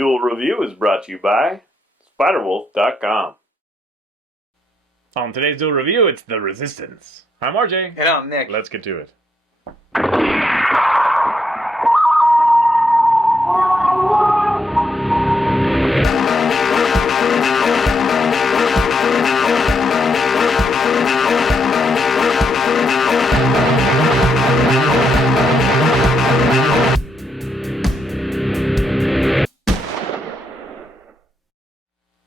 Duel Review is brought to you by SpiderWolf.com. On today's Duel Review, it's The Resistance. I'm RJ. And I'm Nick. Let's get to it.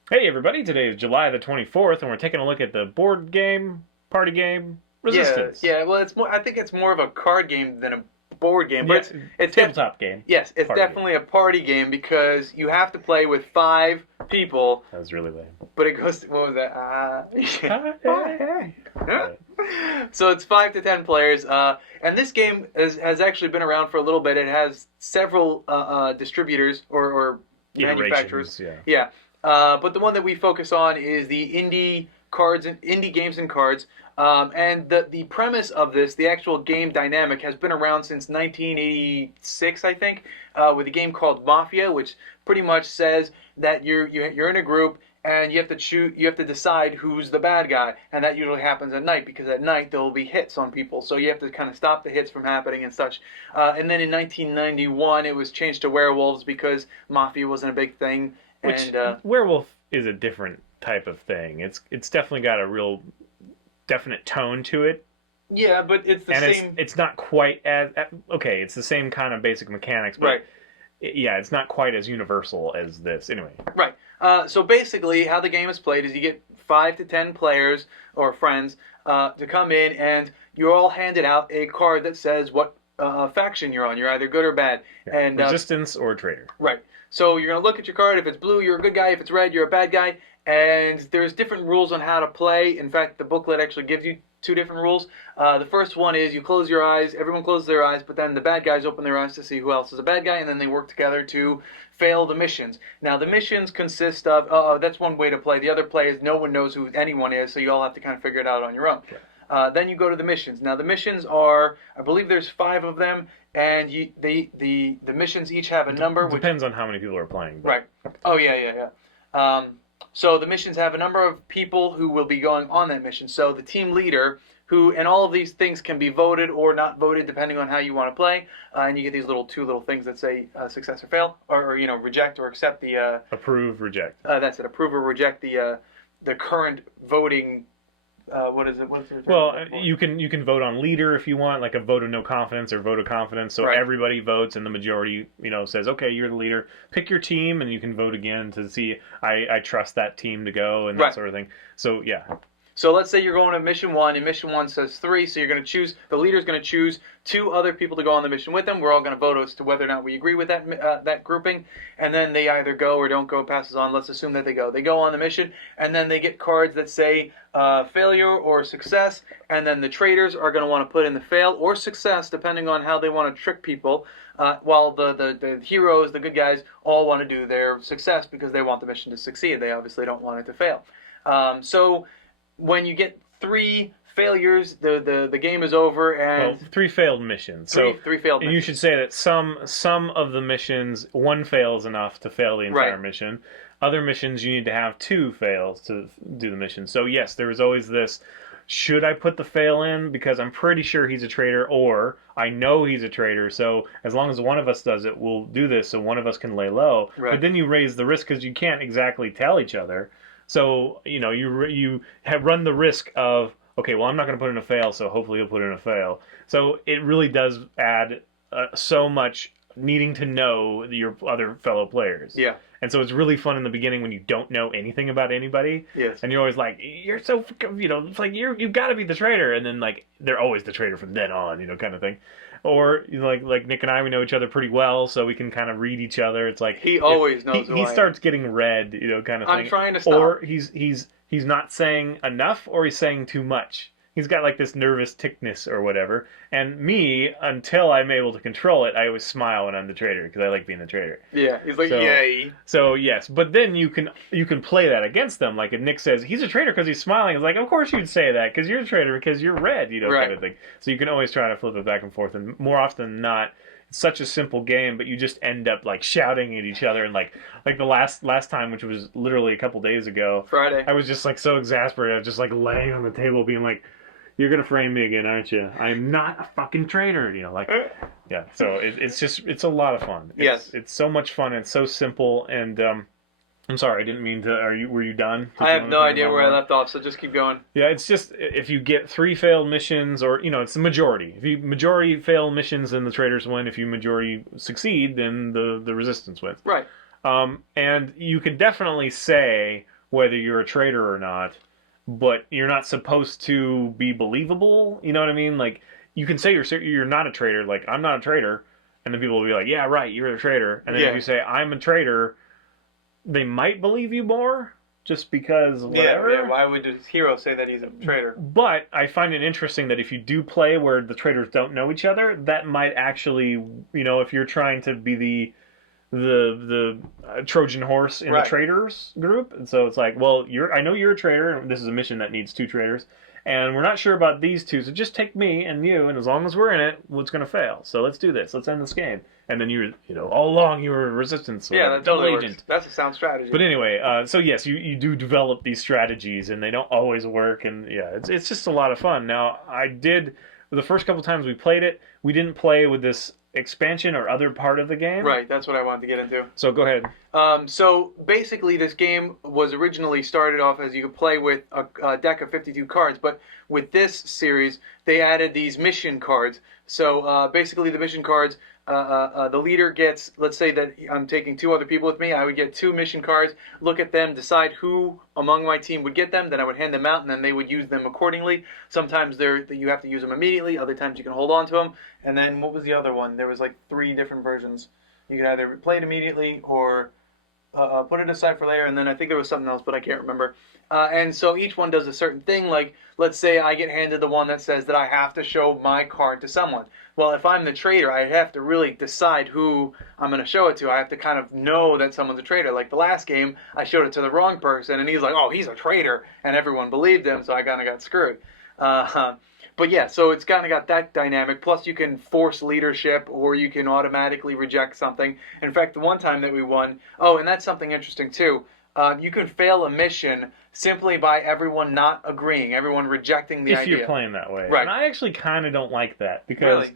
Hey everybody, today is July the 24th, and we're taking a look at the board game, party game, Resistance. Yeah. Well, it's more. I think it's more of a card game than a board game, but it's tabletop game. Yes, it's definitely a party game because you have to play with 5 people. That was really lame. But it goes to, what was that? So it's 5 to 10 players, and this game has actually been around for a little bit. It has several distributors or manufacturers. Yeah. But the one that we focus on is the indie games and cards. And the premise of this, the actual game dynamic, has been around since 1986, I think, with a game called Mafia, which pretty much says that you're in a group and you have to decide who's the bad guy, and that usually happens at night because at night there will be hits on people, so you have to kind of stop the hits from happening and such. And then in 1991, it was changed to werewolves because Mafia wasn't a big thing. Which werewolf is a different type of thing. It's definitely got a real definite tone to it. Yeah, but it's the same. It's not quite as okay. It's the same kind of basic mechanics, but right. It's not quite as universal as this. Anyway. Right. So basically, how the game is played is you get 5 to 10 players or friends to come in, and you're all handed out a card that says what faction you're on. You're either good or bad. Yeah. And Resistance or traitor. Right. So you're going to look at your card. If it's blue, you're a good guy. If it's red, you're a bad guy. And there's different rules on how to play. In fact, the booklet actually gives you 2 different rules. The first one is you close your eyes. Everyone closes their eyes, but then the bad guys open their eyes to see who else is a bad guy, and then they work together to fail the missions. Now, the missions consist of... that's one way to play. The other play is no one knows who anyone is, so you all have to kind of figure it out on your own. Okay. Then you go to the missions. Now, the missions are... I believe there's 5 of them. And the missions each have a number. Depends on how many people are playing. But... Right. Oh, yeah. So the missions have a number of people who will be going on that mission. So the team leader, and all of these things can be voted or not voted depending on how you want to play. And you get these 2 little things that say success or fail, or reject or accept the... approve, reject. That's it. Approve or reject the current voting... what is it? What's the term? Well, you can vote on leader if you want, like a vote of no confidence or vote of confidence. So everybody votes, and the majority, says, okay, you're the leader. Pick your team, and you can vote again to see I trust that team to go and that sort of thing. So yeah. So let's say you're going to mission 1, and mission 1 says 3, so you're going to choose, the leader's going to choose 2 other people to go on the mission with them. We're all going to vote as to whether or not we agree with that grouping, and then they either go or don't go, passes on. Let's assume that they go. They go on the mission, and then they get cards that say failure or success, and then the traitors are going to want to put in the fail or success, depending on how they want to trick people, while the heroes, the good guys, all want to do their success because they want the mission to succeed. They obviously don't want it to fail. So... when you get 3 failures, the game is over, and 3 failed missions. Three failed missions. And you should say that some of the missions, 1 fails enough to fail the entire mission. Other missions you need to have 2 fails to do the mission. So yes, there is always this: should I put the fail in because I'm pretty sure he's a traitor, or I know he's a traitor, so as long as one of us does it, we'll do this, so one of us can lay low. Right. But then you raise the risk because you can't exactly tell each other. So, you have run the risk of, okay, well, I'm not going to put in a fail, so hopefully he'll put in a fail. So it really does add so much needing to know your other fellow players. Yeah. And so it's really fun in the beginning when you don't know anything about anybody. Yes. And you're always like, you're so, it's like, you've got to be the traitor. And then, like, they're always the traitor from then on, kind of thing. Or like Nick and I, we know each other pretty well, so we can kind of read each other. It's like he always knows. He starts getting red, kind of thing. I'm trying to stop. Or he's not saying enough, or he's saying too much. He's got like this nervous tickness or whatever. And me, until I'm able to control it, I always smile when I'm the traitor because I like being the traitor. Yeah, he's like, yay. So yes, but then you can play that against them. Like if Nick says he's a traitor because he's smiling, it's like, of course you'd say that because you're a traitor because you're red, kind of thing. So you can always try to flip it back and forth. And more often than not, such a simple game, but you just end up like shouting at each other, and like the last time, which was literally a couple days ago, Friday, I was just like so exasperated. I was just like laying on the table, being like, "You're gonna frame me again, aren't you? I'm not a fucking traitor," you know, like. Yeah, so it's a lot of fun. It's so much fun. It's so simple, and I'm sorry, I didn't mean to. Were you done? I have no idea where I left off, so just keep going. Yeah, it's just if you get 3 failed missions, or it's the majority. If you majority fail missions, then the traitors win. If you majority succeed, then the resistance wins. Right. And you can definitely say whether you're a traitor or not, but you're not supposed to be believable. You know what I mean? Like you can say you're not a traitor. Like I'm not a traitor, and then people will be like, "Yeah, right, you're a traitor." And then if you say I'm a traitor, they might believe you more just because whatever. Yeah, why would the hero say that he's a traitor? But I find it interesting that if you do play where the traitors don't know each other, that might actually, if you're trying to be the Trojan horse in the traitors group, and so it's like, well, I know you're a traitor, and this is a mission that needs 2 traitors, and we're not sure about these 2, so just take me and you, and as long as we're in it, what's going to fail? So let's do this. Let's end this game. And then all along you were resistance. Yeah, that totally works. That's a sound strategy. But anyway, so yes, you do develop these strategies, and they don't always work, and yeah, it's just a lot of fun. Now, the first couple times we played it, we didn't play with this expansion or other part of the game. Right, that's what I wanted to get into. So go ahead. So basically this game was originally started off as you could play with a deck of 52 cards, but with this series they added these mission cards. So basically the mission cards, the leader gets, let's say that I'm taking 2 other people with me, I would get 2 mission cards, look at them, decide who among my team would get them, then I would hand them out, and then they would use them accordingly. Sometimes you have to use them immediately, other times you can hold on to them. And then what was the other one? There was like 3 different versions. You could either play it immediately or put it aside for later, and then I think there was something else, but I can't remember. And so each one does a certain thing. Like, let's say I get handed the one that says that I have to show my card to someone. Well, if I'm the traitor, I have to really decide who I'm going to show it to. I have to kind of know that someone's a traitor. Like the last game, I showed it to the wrong person, and he's like, "Oh, he's a traitor," and everyone believed him, so I kind of got screwed. But yeah, so it's kind of got that dynamic. Plus, you can force leadership, or you can automatically reject something. In fact, the one time that we won, and that's something interesting too. You can fail a mission simply by everyone not agreeing, everyone rejecting the idea. If you're playing that way. Right. And I actually kind of don't like that because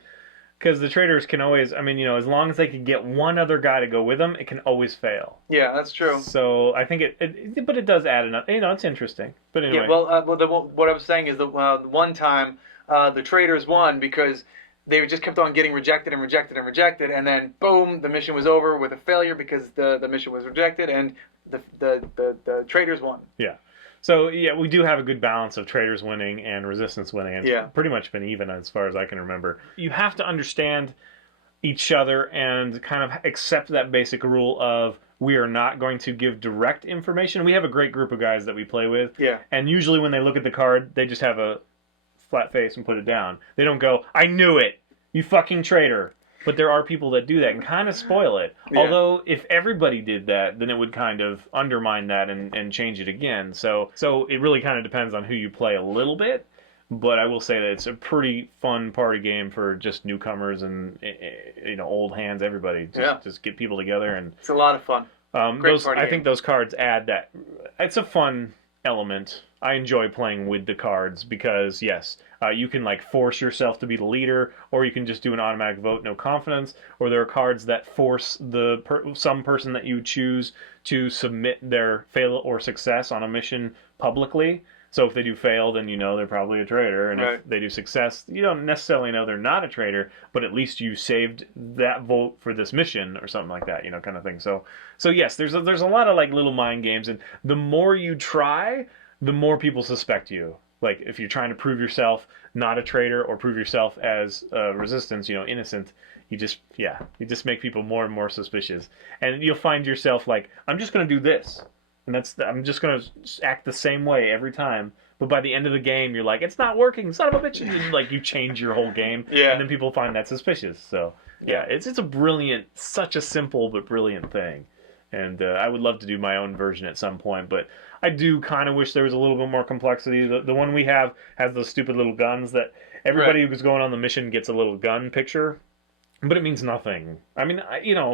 the traitors can always, as long as they can get one other guy to go with them, it can always fail. Yeah, that's true. So I think but it does add enough. It's interesting. But anyway. Yeah, what I was saying is that one time the traitors won because they just kept on getting rejected and rejected and rejected, and then boom, the mission was over with a failure because the mission was rejected, and the traitors won. Yeah. So, yeah, we do have a good balance of traitors winning and resistance winning. It's pretty much been even as far as I can remember. You have to understand each other and kind of accept that basic rule of we are not going to give direct information. We have a great group of guys that we play with. Yeah. And usually when they look at the card, they just have a flat face and put it down. They don't go, "I knew it, you fucking traitor." But there are people that do that and kind of spoil it. Yeah. Although, if everybody did that, then it would kind of undermine that and change it again. So it really kind of depends on who you play a little bit. But I will say that it's a pretty fun party game for just newcomers and old hands, everybody. Just get people together. And it's a lot of fun. I think those cards add that. It's a fun element. I enjoy playing with the cards because, yes, you can force yourself to be the leader, or you can just do an automatic vote, no confidence, or there are cards that force some person that you choose to submit their fail or success on a mission publicly. So if they do fail, then they're probably a traitor, and if they do success, you don't necessarily know they're not a traitor, but at least you saved that vote for this mission or something like that, kind of thing. So yes, there's a lot of little mind games, and the more you try, the more people suspect you. Like, if you're trying to prove yourself not a traitor or prove yourself as resistance, innocent, you just make people more and more suspicious. And you'll find yourself I'm just going to do this. And I'm just going to act the same way every time. But by the end of the game, you're like, it's not working, son of a bitch. And you change your whole game. Yeah. And then people find that suspicious. So, yeah, it's a brilliant, such a simple but brilliant thing. And I would love to do my own version at some point, but I do kind of wish there was a little bit more complexity. The one we have has those stupid little guns that everybody who's going on the mission gets a little gun picture. But it means nothing. I mean,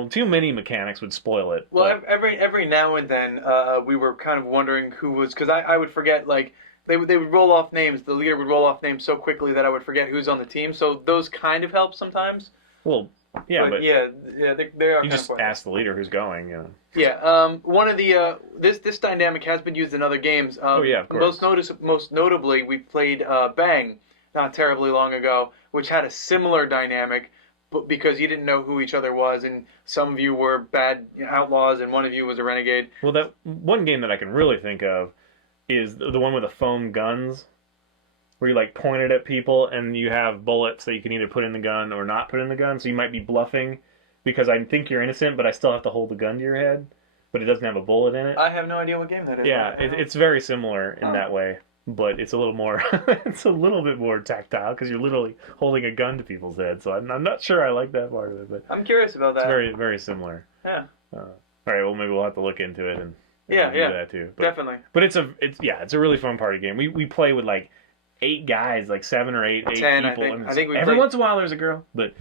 too many mechanics would spoil it. Well, every now and then, we were kind of wondering who was, because I would forget, like, they would roll off names. The leader would roll off names so quickly that I would forget who's on the team. So those kind of help sometimes. Well, yeah, but they are. You just ask the leader who's going. Yeah. One of the this dynamic has been used in other games. Of course. Most notably, we played Bang not terribly long ago, which had a similar dynamic. But because you didn't know who each other was, and some of you were bad outlaws, and one of you was a renegade. Well, that one game that I can really think of is the one with the foam guns, where you like point it at people, and you have bullets that you can either put in the gun or not put in the gun. So you might be bluffing because I think you're innocent, but I still have to hold the gun to your head, but it doesn't have a bullet in it. I have no idea what game that is. Yeah, it's very similar in that way. But it's a little more, it's a little bit more tactile because you're literally holding a gun to people's heads. So I'm not sure I like that part of it, but I'm curious about that. It's very, very similar. Yeah. All right. Well, maybe we'll have to look into it and do that too. But, definitely. But it's a really fun party game. We play with like 8 guys, like 7 or 8 10, people. I think every once in a while there's a girl, but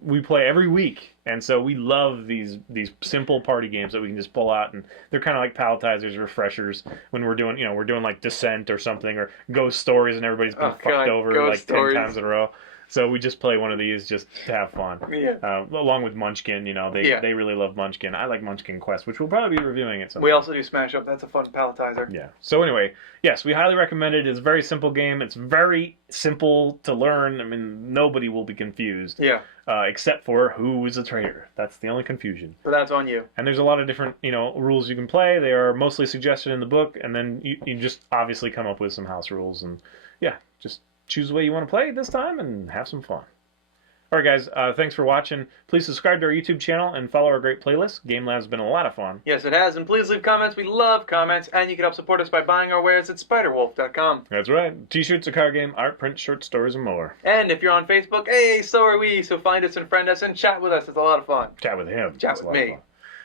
we play every week, and so we love these simple party games that we can just pull out, and they're kind of like palletizers, refreshers when we're doing like Descent or something, or Ghost Stories, and everybody's been fucked over like 10 times in a row. So we just play one of these just to have fun. Yeah. Along with Munchkin, they really love Munchkin. I like Munchkin Quest, which we'll probably be reviewing at some point. We also do Smash Up. That's a fun palletizer. Yeah. So anyway, yes, we highly recommend it. It's a very simple game. It's very simple to learn. I mean, nobody will be confused. Yeah. Except for who is a traitor. That's the only confusion. But that's on you. And there's a lot of different, rules you can play. They are mostly suggested in the book, and then you just obviously come up with some house rules, and just choose the way you want to play this time and have some fun. All right, guys, thanks for watching. Please subscribe to our YouTube channel and follow our great playlist. Game Lab's been a lot of fun. Yes, it has. And please leave comments. We love comments. And you can help support us by buying our wares at spiderwolf.com. That's right. T-shirts, a card game, art, print, short stories, and more. And if you're on Facebook, hey, so are we. So find us and friend us and chat with us. It's a lot of fun. Chat with him. Chat with me.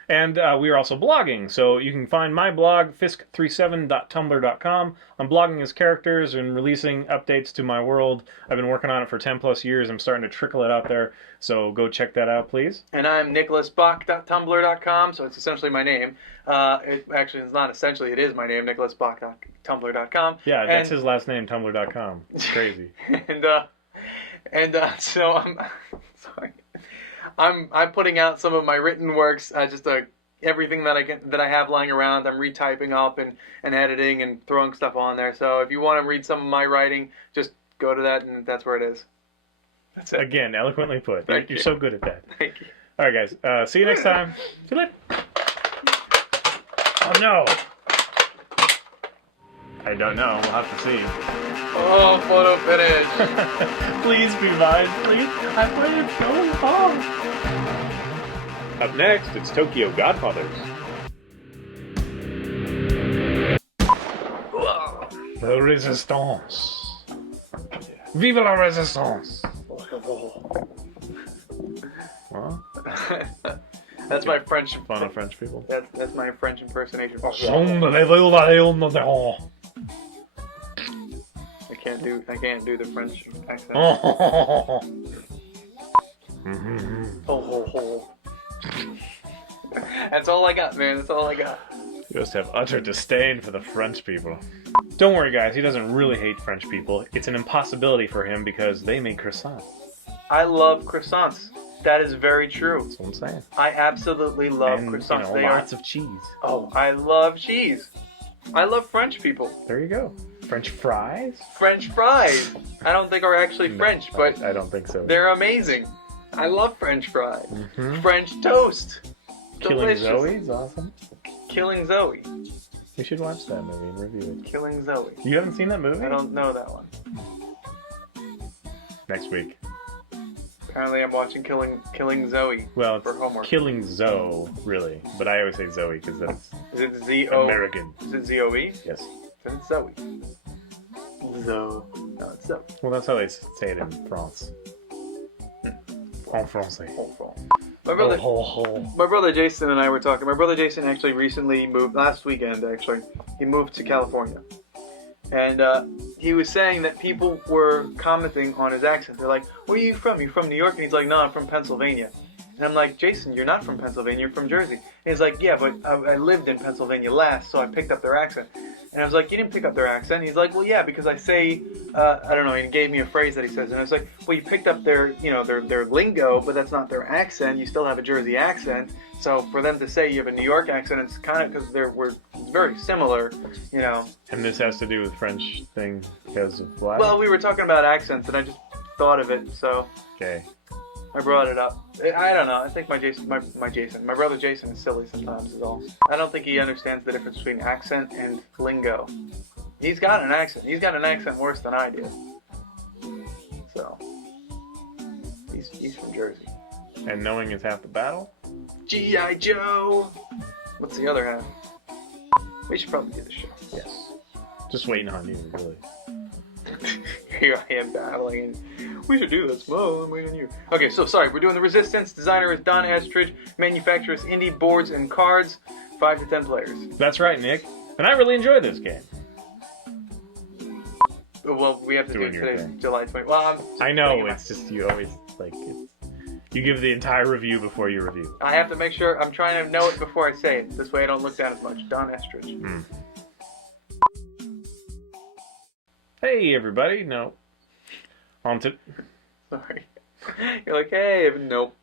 And we are also blogging, so you can find my blog, fisk37.tumblr.com. I'm blogging as characters and releasing updates to my world. I've been working on it for 10 plus years. I'm starting to trickle it out there, so go check that out, please. And I'm nicholasbach.tumblr.com, so it's essentially my name. It's not essentially, it is my name, nicholasbach.tumblr.com. Yeah, that's his last name, tumblr.com. It's crazy. So I'm sorry. I'm putting out some of my written works, everything that I have lying around. I'm retyping up and editing and throwing stuff on there. So if you want to read some of my writing, just go to that, and that's where it is. That's it. Again, eloquently put. You're so good at that. Thank you. All right, guys. See you next time. See you later. Oh no. I don't know. We'll have to see. Oh, photo finish. Please be mine, please. I played so hard. Up next, it's Tokyo Godfathers. The Resistance. Vive la Resistance. What? That's my French. Fun of French people. That's my French impersonation. I can't do the French accent. That's all I got, man. That's all I got. You just have utter disdain for the French people. Don't worry, guys. He doesn't really hate French people. It's an impossibility for him because they make croissants. I love croissants. That is very true. That's what I'm saying. I absolutely love croissants. Lots of cheese. Oh, I love cheese. I love French people. There you go. French fries? French fries. I don't think are actually French, but I don't think so. They're amazing. I love French fries. Mm-hmm. French toast. Killing Zoe's awesome. Killing Zoe. We should watch that movie and review it. Killing Zoe. You haven't seen that movie? I don't know that one. Next week. Apparently I'm watching Killing Zoe for homework. Killing Zoe, really. But I always say Zoe because that's American. Is it Z-O-E? Yes. Then it's Zoe. Zoe. No, it's Zoe. Well, that's how they say it in France. En français. My brother Jason and I were talking. My brother Jason actually recently moved, last weekend actually. He moved to California. And he was saying that people were commenting on his accent. They're like, "Where are you from? You from New York?" And he's like, "No, I'm from Pennsylvania." And I'm like, "Jason, you're not from Pennsylvania. You're from Jersey." And he's like, "Yeah, but I lived in Pennsylvania last, so I picked up their accent." And I was like, "You didn't pick up their accent?" And he's like, "Well, yeah, because I say, I don't know." He gave me a phrase that he says, and I was like, "Well, you picked up their, their lingo, but that's not their accent. You still have a Jersey accent. So for them to say you have a New York accent, it's kind of because we're very similar, you know." And this has to do with French thing because of why? Well, we were talking about accents, and I just thought of it, so Okay. I brought it up. I don't know. I think my brother Jason is silly sometimes is all. I don't think he understands the difference between accent and lingo. He's got an accent. He's got an accent worse than I do. So, he's from Jersey. And knowing is half the battle? G.I. Joe! What's the other half? We should probably do the show. Yes. Just waiting on you, really. Here I am battling, and we should do this. Whoa, I'm waiting on you. Okay, so sorry, we're doing the Resistance. Designer is Don Estridge. Manufacturer is Indie Boards and Cards. 5 to 10 players. That's right, Nick. And I really enjoyed this game. Well, we have to do it today, July 20th. Well, I know, it's just you always, like, you give the entire review before you review. I have to make sure, I'm trying to know it before I say it. This way I don't look down as much. Don Estridge. Mm. Hey, everybody. No. On to... Sorry. You're like, hey, nope.